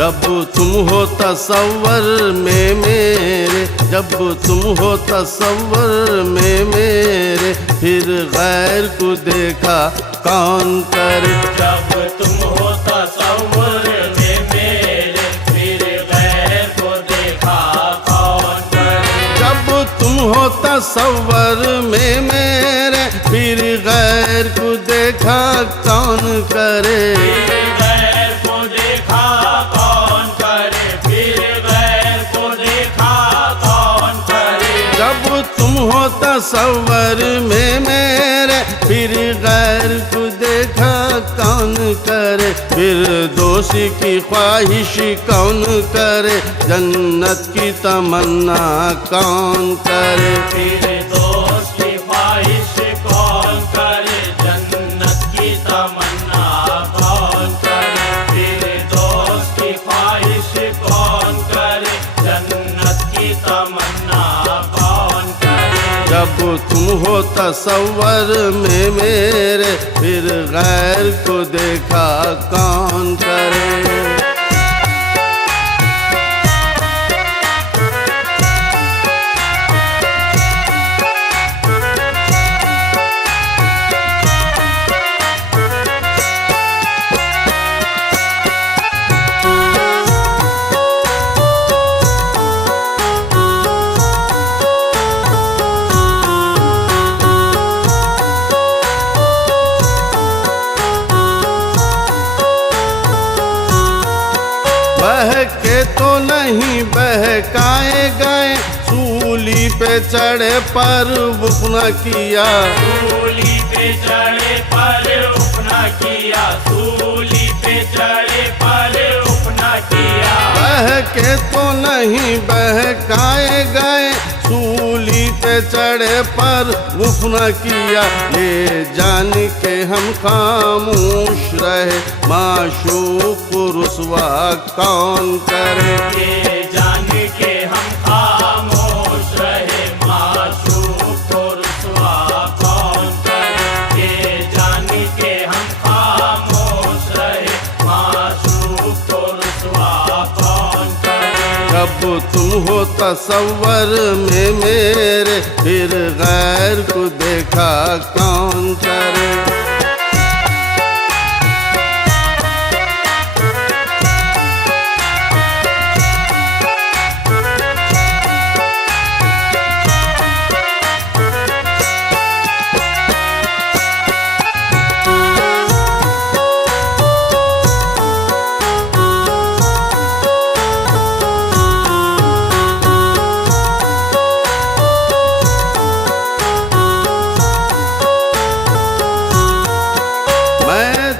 जब तुम हो तसव्वुर में मेरे, जब तुम हो तसव्वुर में मेरे, फिर गैर को देखा कौन करे। जब तुम हो तसव्वुर में मेरे, फिर गैर को देखा कौन करे। जब तुम हो तसव्वुर में मेरे, फिर गैर को देखा कौन करे। फिर गैर को देखा कौन करे, फिर गैर को देखा कौन करे। जब तुम हो तसव्वुर में मेरे, फिर गैर को देखा कौन करे। फिर दोषी की ख्वाहिश कौन करे, जन्नत की तमन्ना कौन करे। फिर दोस्त की ख्वाहिश कौन करे, जन्नत की तमन्ना कौन करे। फिर दोस्त की ख्वाहिश कौन करे, जन्नत की तमन्ना कौन करे। जब तुम हो तसव्वुर में मेरे, फिर गैर को देखा कौन करे। बहके तो नहीं बहकाए गए, सूली पे चढ़े पर वुफ न किया। सूली पे चढ़े पर उपना किया, सूली पे चढ़े पर उपना किया। बहके तो नहीं बहकाए गए, सूली पे चढ़े पर वुफ न किया। ये जान के हम खामोश रहे, माशूक को रुसवा कौन करे। ये जान के हम खामोश रहे, माशूक को रुसवा कौन करे। ये जान के हम खामोश रहे, माशूक को रुसवा कौन करे। जब तुम हो तसव्वुर में मेरे, फिर गैर को देखा कौन करे।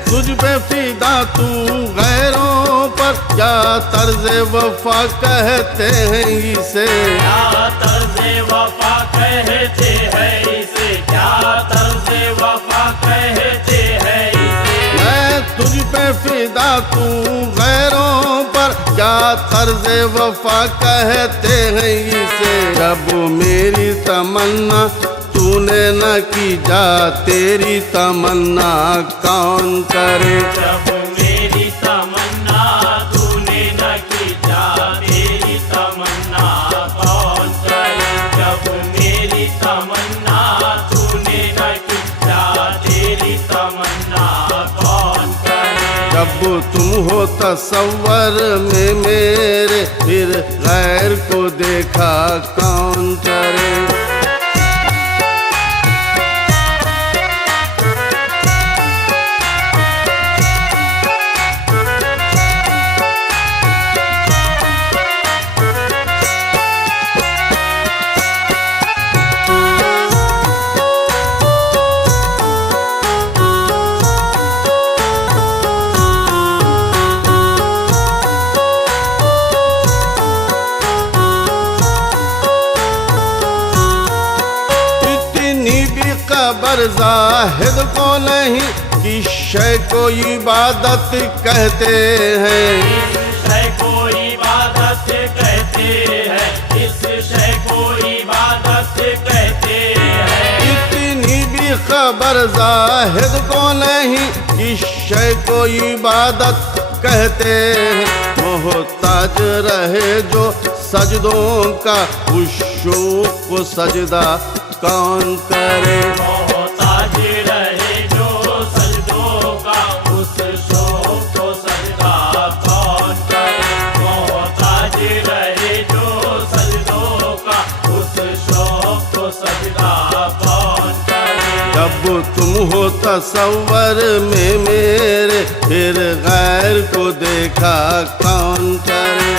तुझ पे फिदा तू गैरों पर, क्या तर्ज वफा कहते हैं इसे। क्या तर्ज वफा कहते हैं इसे, क्या तर्ज वफा कहते हैं इसे। मैं तुझ पे फिदा तू गैरों पर, क्या तर्ज वफा कहते हैं इसे। जब मेरी तमन्ना तूने न की, जा तेरी तमन्ना कौन करे। जब मेरी तमन्ना तूने न की, जा तेरी तमन्ना कौन करे। जब मेरी तमन्ना तूने न की, जा तेरी तमन्ना कौन करे। जब तुम हो तसव्वुर में मेरे, फिर गैर को देखा कौन करे। खबर जाहिद को नहीं कि शय को इबादत कहते हैं। इस शय को इबादत कहते हैं, इस शय को इबादत कहते हैं। इतनी भी खबर जाहिद को नहीं कि शय को इबादत कहते हैं। मोहताज रहे जो सजदों का, उस शौक को सजदा कौन करे। मोहताज रहे जो सजदों का, उस शौक को सजदा कौन करे। मोहताज रहे जो सजदों का, उस शौक को सजदा कौन करे। जब तुम हो तसव्वुर में मेरे, फिर गैर को देखा कौन करे।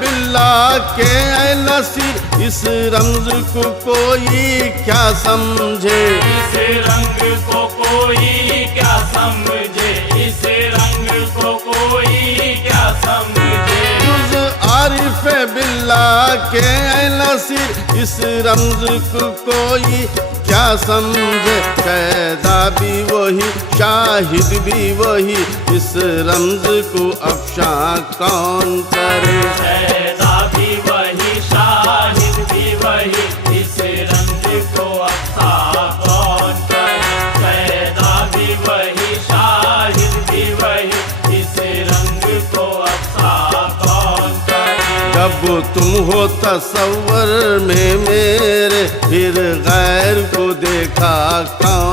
बिल्ला के ऐ नसीर, इस रमज को कोई क्या समझे। इस रंग को कोई क्या समझे, इस रंग को कोई क्या समझे। जुज़ आरिफ बिल्ला के ऐ नसीर, इस रमज को कोई क्या समझे। कैदा भी वही, शाहिद भी वही, इस रमज को अफशा कौन करे। कैदा भी वही, शाहिद भी वही, इस रमज को अफशा कौन करे। कैदा भी वही, शाहिद भी वही, इस रंग को अफशा कौन करे। जब तुम हो तसव्वुर में मेरे, फिर गैर को देखा कौन।